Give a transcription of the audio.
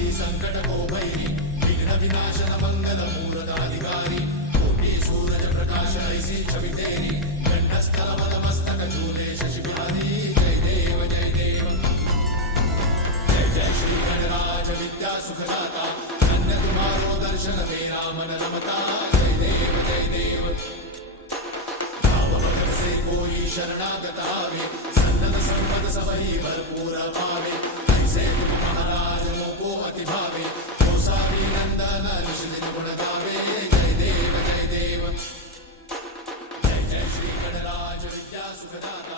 నాశి సంకట కోభైరి విఘ్న వినాశన మంగళ మూలకాధికారి కోటి సూరజ ప్రకాశ ఐసి చవితేరి గండస్థల మద మస్తక జూలే శశిభాని జయ దేవ జయ దేవ. జయ జయ శ్రీ గణరాజ విద్యా సుఖదాత నందకుమారో సంపద సభ భరపూర భావే sugar nana.